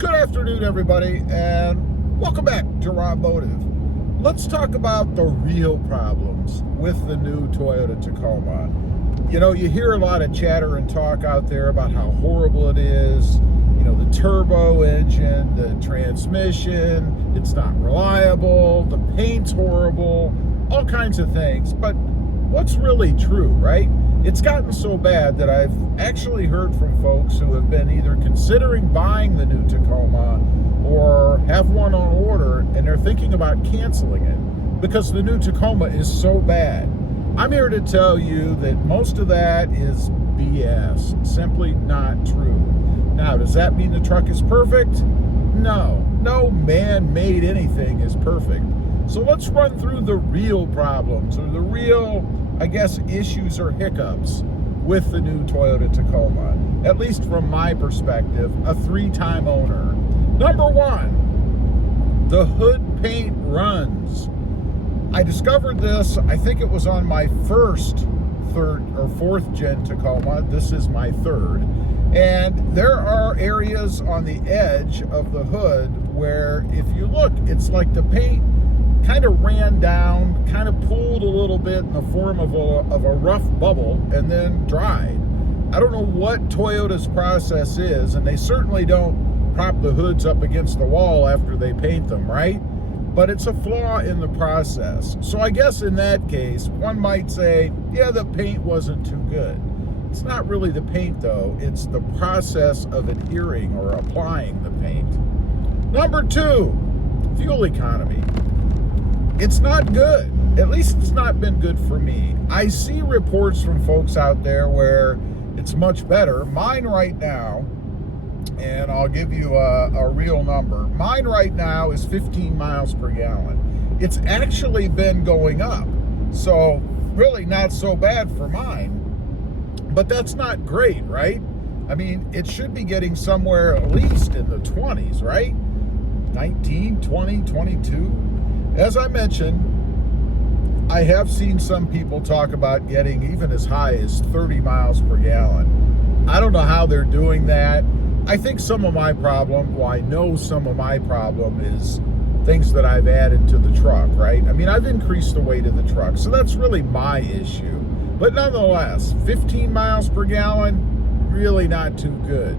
Good afternoon, everybody, and welcome back to RobMotive. Let's talk about the real problems with the new Toyota Tacoma. You know, you hear a lot of chatter and talk out there about how horrible it is. You know, the turbo engine, the transmission, it's not reliable, the paint's horrible, all kinds of things. But what's really true, right? It's gotten so bad that I've actually heard from folks who have been either considering buying the new Tacoma or have one on order, and they're thinking about canceling it because the new Tacoma is so bad. I'm here to tell you that most of that is BS, simply not true. Now, does that mean the truck is perfect? No man-made anything is perfect. So let's run through the real problems, or the real, I guess, issues or hiccups with the new Toyota Tacoma, at least from my perspective, a three-time owner. Number one, the hood paint runs. I discovered this, I think it was on my first third or fourth gen Tacoma. This is my third. And there are areas on the edge of the hood where if you look, it's like the paint kind of ran down, kind of pooled a little bit in the form of a rough bubble and then dried. I don't know what Toyota's process is, and they certainly don't prop the hoods up against the wall after they paint them, right? But it's a flaw in the process. So I guess in that case, one might say, yeah, the paint wasn't too good. It's not really the paint though, it's the process of adhering or applying the paint. Number two, fuel economy. It's not good. At least it's not been good for me. I see reports from folks out there where it's much better. Mine right now, and I'll give you a real number. Mine right now is 15 miles per gallon. It's actually been going up. So really not so bad for mine. But that's not great, right? I mean, it should be getting somewhere at least in the 20s, right? 19, 20, 22. As I mentioned, I have seen some people talk about getting even as high as 30 miles per gallon. I don't know how they're doing that. I think some of my problem, well, I know some of my problem is things that I've added to the truck, right? I mean, I've increased the weight of the truck, so that's really my issue. But nonetheless, 15 miles per gallon, really not too good.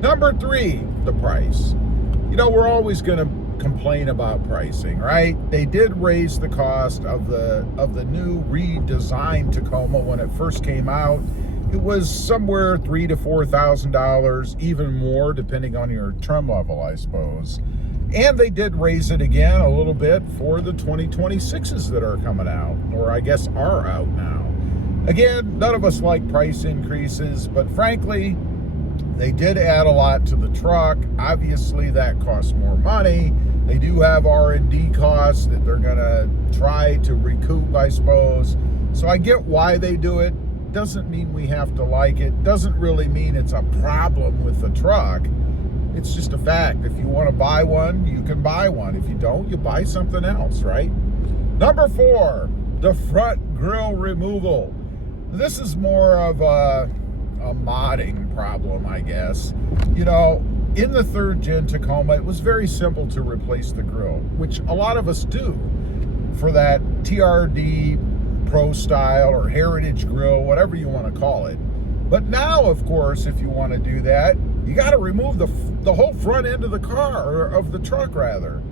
Number three, the price. You know, we're always going to complain about pricing, right? They did raise the cost of the new redesigned Tacoma when it first came out. It was somewhere $3,000 to $4,000, even more depending on your trim level, I suppose. And they did raise it again a little bit for the 2026s that are coming out, or I guess are out now. Again, none of us like price increases, but frankly, they did add a lot to the truck. Obviously, that costs more money. They do have R&D costs that they're gonna try to recoup, I suppose. So I get why they do it. Doesn't mean we have to like it. Doesn't really mean it's a problem with the truck. It's just a fact. If you want to buy one, you can buy one. If you don't, you buy something else, right? Number four, the front grille removal. This is more of a modding problem, I guess. You know, in the third gen Tacoma, it was very simple to replace the grille, which a lot of us do for that TRD Pro style or Heritage grille, whatever you want to call it. But now, of course, if you want to do that, you got to remove the whole front end of the car, or of the truck rather.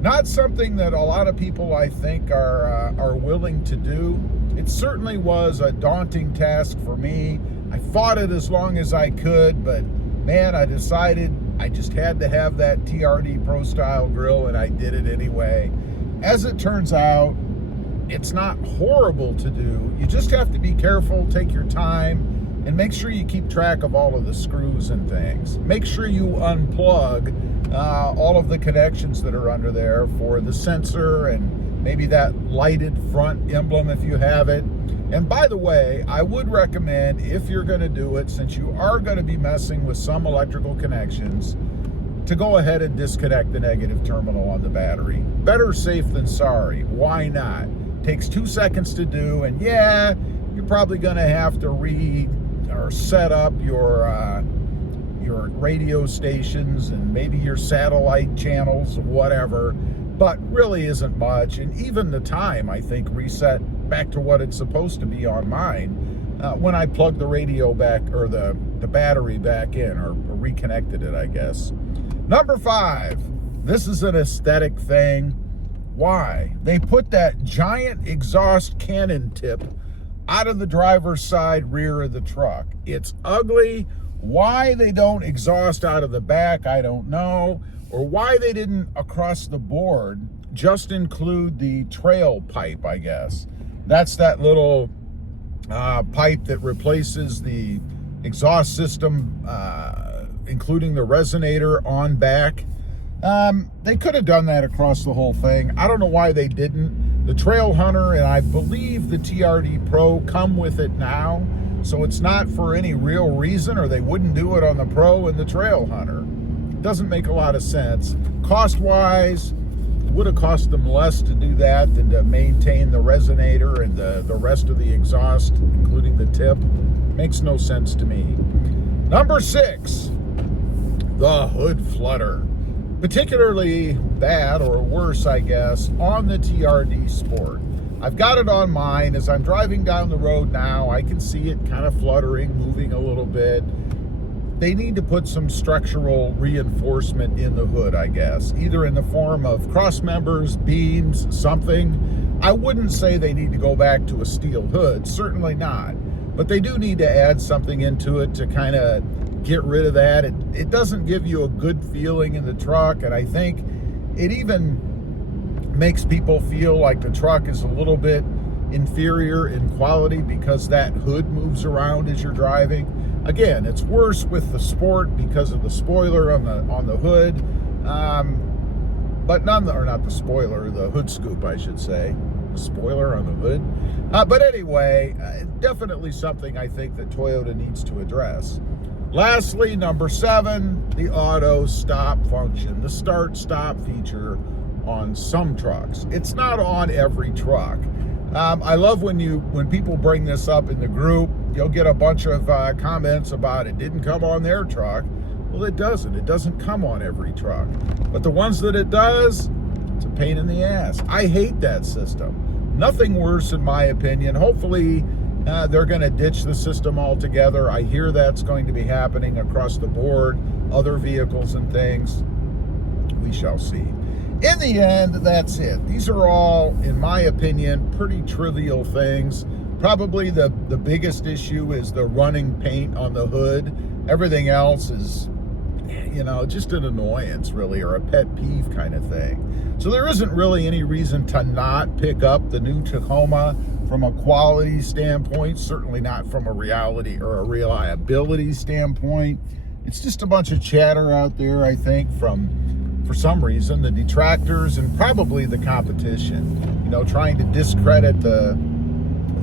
Not something that a lot of people, I think, are willing to do. It certainly was a daunting task for me. I fought it as long as I could, but man, I decided I just had to have that TRD Pro style grille, and I did it anyway. As it turns out, it's not horrible to do. You just have to be careful, take your time, and make sure you keep track of all of the screws and things. Make sure you unplug all of the connections that are under there for the sensor and maybe that lighted front emblem if you have it. And by the way, I would recommend, if you're going to do it, since you are going to be messing with some electrical connections, to go ahead and disconnect the negative terminal on the battery. Better safe than sorry. Why not? Takes 2 seconds to do, and yeah, you're probably going to have to read or set up your your radio stations and maybe your satellite channels, whatever, but really isn't much. And even the time, I think, reset back to what it's supposed to be on mine when I plugged the radio back, or the battery back in, or reconnected it, I guess. Number 5, this is an aesthetic thing. Why? They put that giant exhaust cannon tip out of the driver's side rear of the truck. It's ugly. Why they don't exhaust out of the back, I don't know. Or why they didn't, across the board, just include the trail pipe, I guess. That's that little pipe that replaces the exhaust system, including the resonator on back. They could have done that across the whole thing. I don't know why they didn't. The Trail Hunter and I believe the TRD Pro come with it now, so it's not for any real reason, or they wouldn't do it on the Pro and the Trail Hunter. It doesn't make a lot of sense. Cost-wise, it would have cost them less to do that than to maintain the resonator and the rest of the exhaust, including the tip. Makes no sense to me. Number 6, the hood flutter. Particularly bad, or worse, I guess, on the TRD Sport. I've got it on mine. As I'm driving down the road now, I can see it kind of fluttering, moving a little bit. They need to put some structural reinforcement in the hood, I guess, either in the form of cross members, beams, something. I wouldn't say they need to go back to a steel hood, certainly not. But they do need to add something into it to kind of get rid of that. It doesn't give you a good feeling in the truck, and I think it even makes people feel like the truck is a little bit inferior in quality because that hood moves around as you're driving. Again, it's worse with the Sport because of the spoiler on the hood, but not the spoiler, the hood scoop, I should say. The spoiler on the hood. But anyway, definitely something I think that Toyota needs to address. Lastly, number 7, the auto stop function, the start-stop feature on some trucks. It's not on every truck. I love when people bring this up in the group. You'll get a bunch of comments about it didn't come on their truck. Well, it doesn't. It doesn't come on every truck. But the ones that it does, it's a pain in the ass. I hate that system. Nothing worse, in my opinion. Hopefully, they're going to ditch the system altogether. I hear that's going to be happening across the board, other vehicles and things. We shall see. In the end, that's it. These are all, in my opinion, pretty trivial things. Probably the biggest issue is the running paint on the hood. Everything else is, just an annoyance, really, or a pet peeve kind of thing. So there isn't really any reason to not pick up the new Tacoma from a quality standpoint, certainly not from a reality or a reliability standpoint. It's just a bunch of chatter out there, I think, for some reason, the detractors and probably the competition, trying to discredit the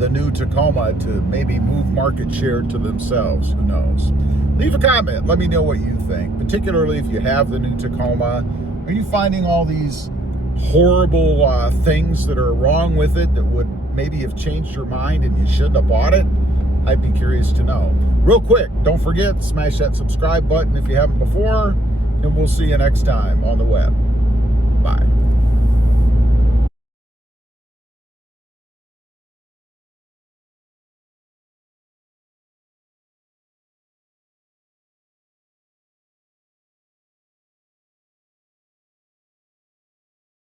new Tacoma to maybe move market share to themselves. Who knows? Leave a comment. Let me know what you think, particularly if you have the new Tacoma. Are you finding all these horrible things that are wrong with it that would maybe have changed your mind and you shouldn't have bought it? I'd be curious to know. Real quick, don't forget, smash that subscribe button if you haven't before, and we'll see you next time on the web. Bye.